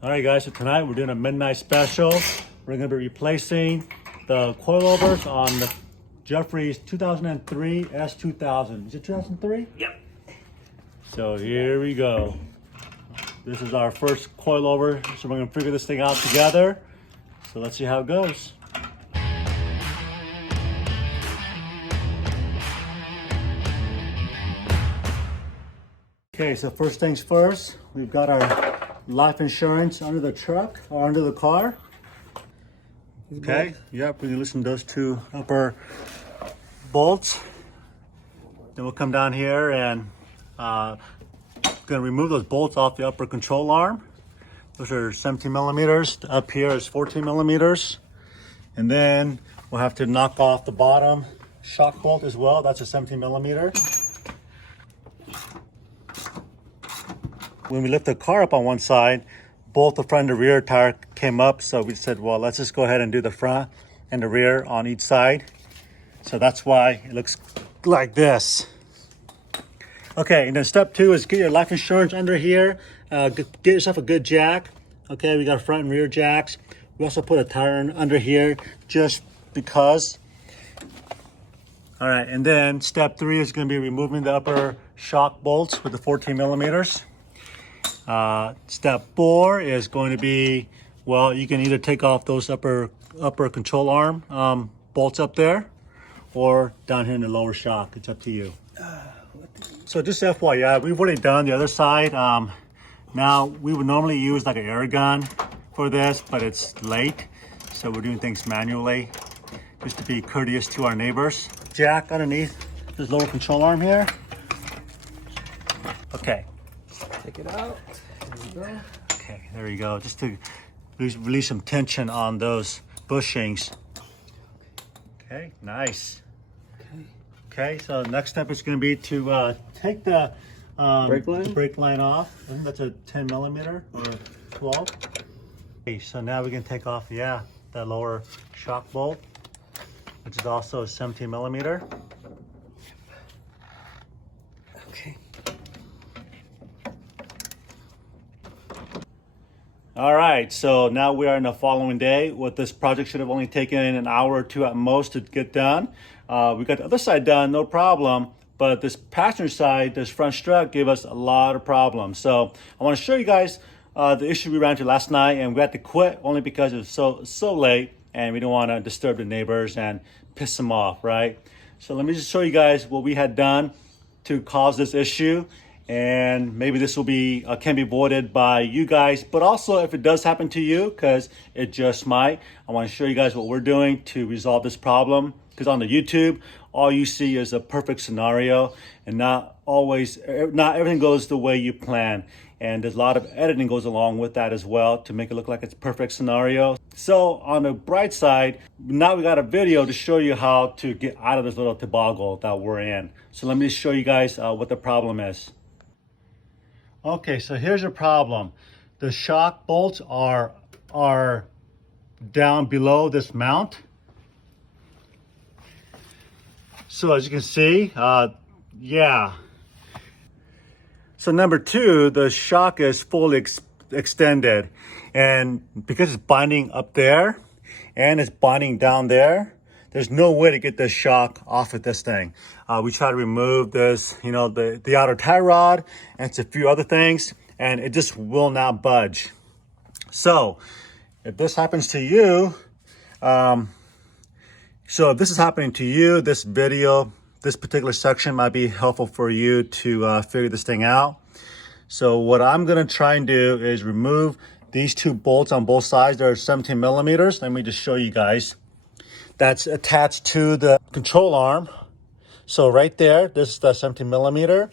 All right, guys, so tonight we're doing a midnight special. We're gonna be replacing the coilovers on the Jeffrey's 2003 S2000. Is it 2003? Yep. So here we go. This is our first coilover, so we're gonna figure this thing out together. So let's see how it goes. Okay, so first things first, we've got our life insurance under the truck or under the car. Okay, yep, we can loosen those two upper bolts. Then we'll come down here and gonna remove those bolts off the upper control arm. Those are 17 millimeters. Up here is 14 millimeters. And then we'll have to knock off the bottom shock bolt as well. That's a 17 millimeter. When we lift the car up on one side, both the front and the rear tire came up. So we said, well, let's just go ahead and do the front and the rear on each side. So that's why it looks like this. Okay, and then step two is get your life insurance under here. Get yourself a good jack. Okay, we got front and rear jacks. We also put a tire under here just because. All right, and then step three is gonna be removing the upper shock bolts with the 14 millimeters. Step four is going to be, well, you can either take off those upper control arm bolts up there or down here in the lower shock. It's up to you. So just FYI, we've already done the other side. Now we would normally use like an air gun for this, but it's late. So we're doing things manually just to be courteous to our neighbors. Jack underneath this lower control arm here. Okay. Take it out. There we go. Okay, there you go. Just to release some tension on those bushings. Okay, nice. Okay, so next step is going to be to take the brake line off. I think that's a 10 millimeter or 12. Okay, so now we can take off, yeah, that lower shock bolt, which is also a 17 millimeter. Okay. All right, so now we are in the following day. What this project should have only taken an hour or two at most to get done. We got the other side done, no problem. But this passenger side, this front strut, gave us a lot of problems. So I want to show you guys the issue we ran into last night, and we had to quit only because it was so late, and we don't want to disturb the neighbors and piss them off, right? So let me just show you guys what we had done to cause this issue. And maybe this will be can be avoided by you guys, but also if it does happen to you, because it just might, I want to show you guys what we're doing to resolve this problem. Because on the YouTube, all you see is a perfect scenario, and not everything goes the way you plan. And there's a lot of editing goes along with that as well to make it look like it's a perfect scenario. So on the bright side, now we got a video to show you how to get out of this little toboggle that we're in. So let me show you guys what the problem is. Okay, so here's your problem. The shock bolts are down below this mount. So as you can see, yeah. So number two, the shock is fully extended. And because it's binding up there and it's binding down there, there's no way to get this shock off of this thing. We try to remove this, you know, the outer tie rod and a few other things, and it just will not budge. So if this happens to you, this is happening to you, this video, this particular section might be helpful for you to figure this thing out. So what I'm gonna try and do is remove these two bolts on both sides. They're 17 millimeters. Let me just show you guys. That's attached to the control arm. So right there, this is the 17 millimeter.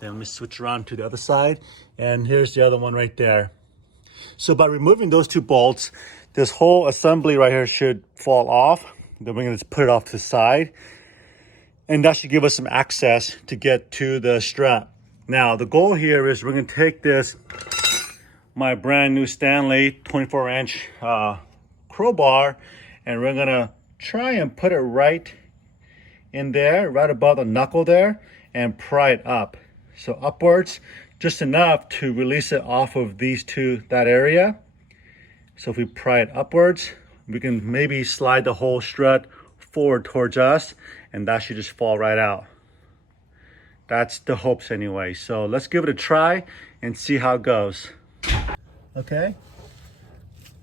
Then let me switch around to the other side. And here's the other one right there. So by removing those two bolts, this whole assembly right here should fall off. Then we're gonna just put it off to the side. And that should give us some access to get to the strap. Now, the goal here is we're gonna take this, my brand new Stanley 24-inch crowbar, and we're gonna try and put it right in there, right above the knuckle there, and pry it up. So upwards just enough to release it off of that area. So if we pry it upwards, we can maybe slide the whole strut forward towards us, and that should just fall right out. That's the hopes anyway. So let's give it a try and see how it goes. Okay.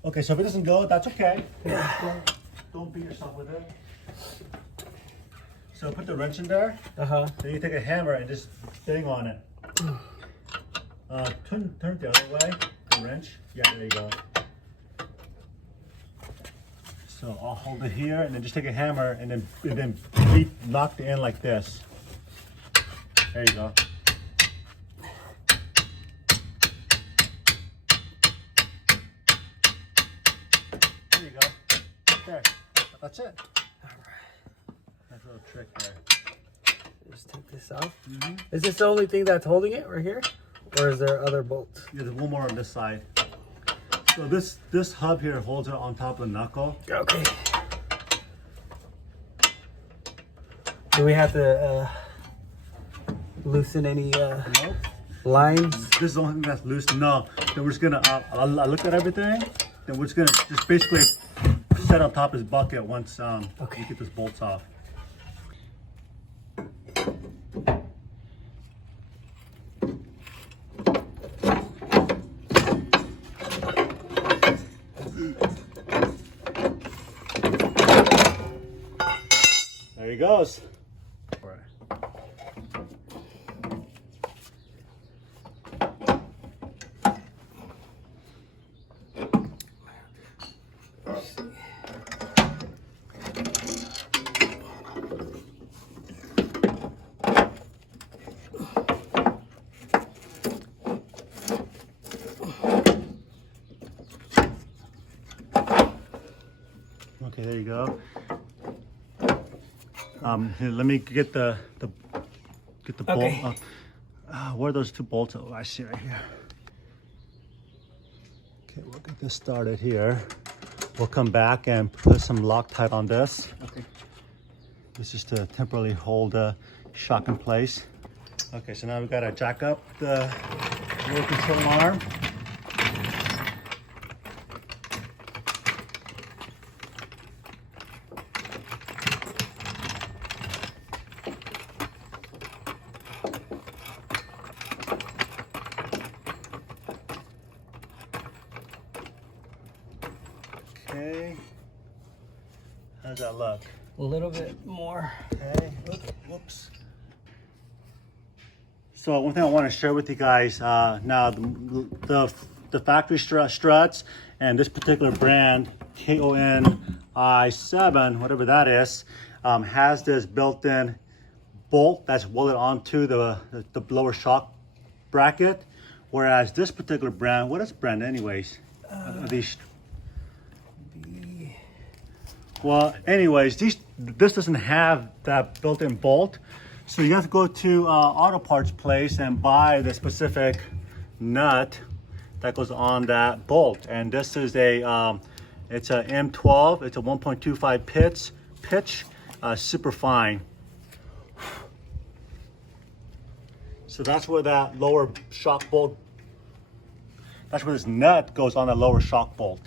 Okay, so if it doesn't go, that's okay. Don't beat yourself with it. So put the wrench in there. Then you take a hammer and just bang on it. Turn it the other way. The wrench. Yeah, there you go. So I'll hold it here and then just take a hammer and then knock the end like this. There you go. There you go. There. That's it. All right. That's a little trick there. Just take this off. Is this the only thing that's holding it right here? Or is there other bolts? Yeah, there's one more on this side. So this hub here holds it on top of the knuckle. Okay. Do we have to loosen any Nope. lines? This is the only thing that's loose. No. Then we're just gonna, I looked at everything. Then we're just gonna just basically set on top of this bucket once we get this bolts off. There he goes. Okay, there you go. Here, let me get the Okay. bolt. Where are those two bolts? Oh, I see right here. Okay, we'll get this started here. We'll come back and put some Loctite on this. Okay. This is to temporarily hold the shock in place. Okay, so now we've got to jack up the lower control arm. Okay. How's that look? A little bit more. Okay. Whoops. So one thing I want to share with you guys now, the factory struts and this particular brand, KONI7, whatever that is, has this built-in bolt that's welded onto the lower shock bracket, whereas this particular brand, what is the brand anyways? Are these? Well, anyways, this doesn't have that built-in bolt, so you have to go to auto parts place and buy the specific nut that goes on that bolt. And this is it's a M12. It's a 1.25 pitch, super fine. So that's where that lower shock bolt. That's where this nut goes on the lower shock bolt.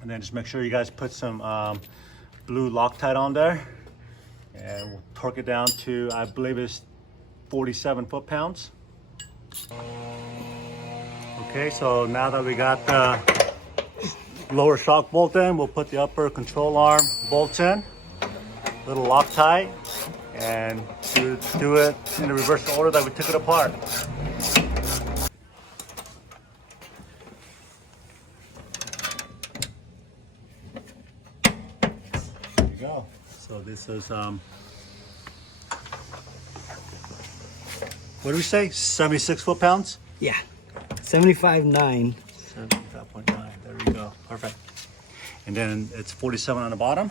And then just make sure you guys put some blue Loctite on there, and we'll torque it down to, I believe it's 47 foot-pounds. Okay, so now that we got the lower shock bolt in, we'll put the upper control arm bolts in, little Loctite, and do it in the reverse order that we took it apart. Go. So this is what do we say, 76 foot-pounds? Yeah. 75.9. 75.9. There we go. Perfect. And then it's 47 on the bottom.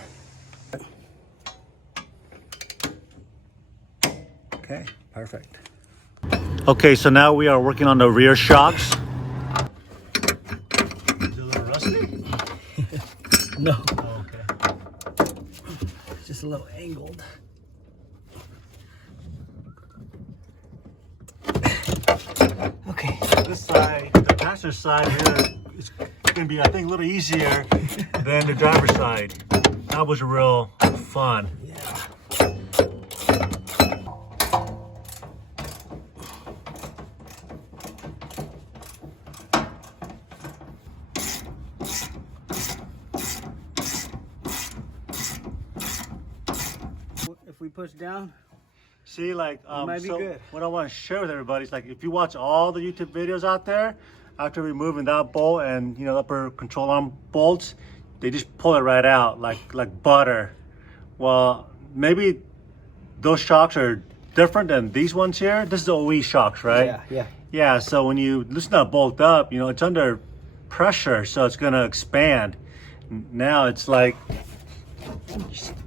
Okay, perfect. Okay, so now we are working on the rear shocks. Is it a little rusty? No. Oh, okay. Just a little angled. this side, the passenger side here, is gonna be, I think, a little easier than the driver's side. That was real fun. Yeah. If we push down, See, like, might be so good. what I want to share with everybody is, like, if you watch all the YouTube videos out there, after removing that bolt and, you know, upper control arm bolts, they just pull it right out like butter. Well, maybe those shocks are different than these ones here. This is OE shocks, right? Yeah, yeah. Yeah, so when you loosen that bolt up, you know, it's under pressure, so it's gonna expand. Now it's like,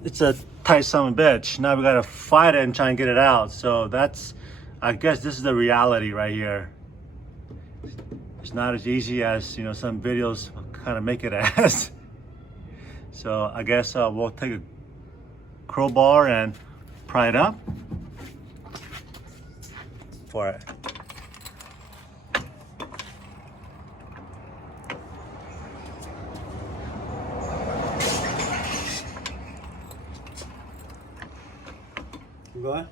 it's a tight son of a bitch. Now we gotta fight it and try and get it out. So that's, I guess this is the reality right here. It's not as easy as, you know, some videos kind of make it as. So I guess we'll take a crowbar and pry it up for it. Keep going.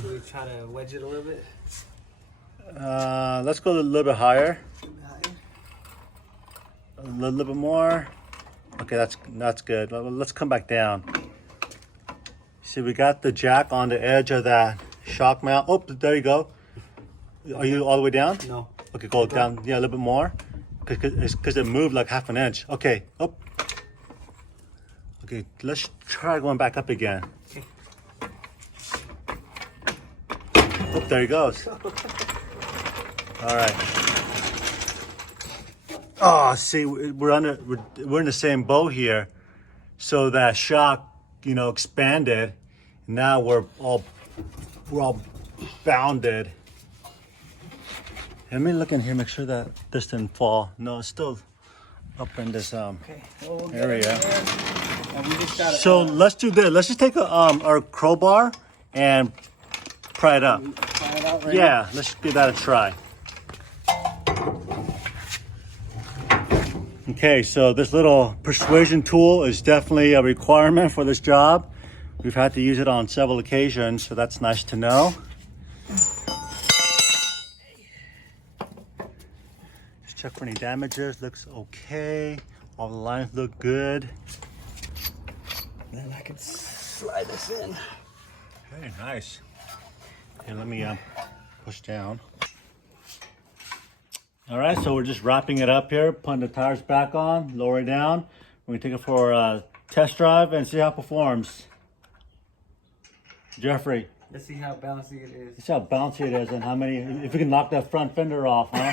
Should we try to wedge it a little bit? Let's go a little bit higher. A little bit more. Okay, that's good. Let's come back down. See, we got the jack on the edge of that shock mount. Oh, there you go. Are you all the way down? No. Okay, go down. Yeah, a little bit more. Because it moved like half an inch. Okay. Oh. Okay, let's try going back up again. Okay. Oh, there he goes. All right. Oh, see, we're in the same boat here. So that shock, you know, expanded. Now we're all bounded. Let me look in here, make sure that this didn't fall. No, it's still up in this Okay. Well, we'll get area. it there. And we just gotta, So let's do this. Let's just take our crowbar and pry it up. try it out right Yeah, let's give that a try. Okay, so this little persuasion tool is definitely a requirement for this job. We've had to use it on several occasions, so that's nice to know. Just check for any damages. Looks okay. All the lines look good. Then I can slide this in. Okay, nice. Okay, let me push down. All right, so we're just wrapping it up here, putting the tires back on, lower it down. We're gonna take it for a test drive and see how it performs. Jeffrey, Let's see how bouncy it is. see how bouncy it is and how many, if we can knock that front fender off, huh?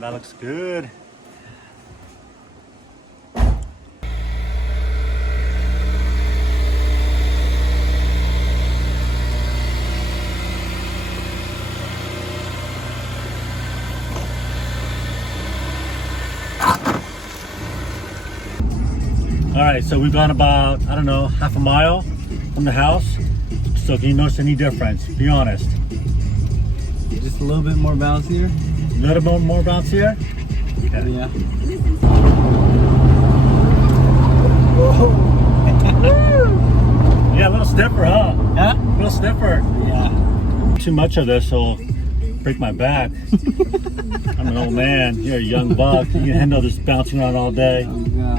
That looks good. All right, so we've gone about, I don't know, half a mile from the house. So can you notice any difference? Be honest. Just a little bit more bouncier. A little bit more bouncier? Okay. Yeah. Yeah, a little stiffer, huh? Huh? A little stiffer. Yeah. Too much of this will break my back. I'm an old man. You're a young buck. You can handle this bouncing around all day. Oh, God.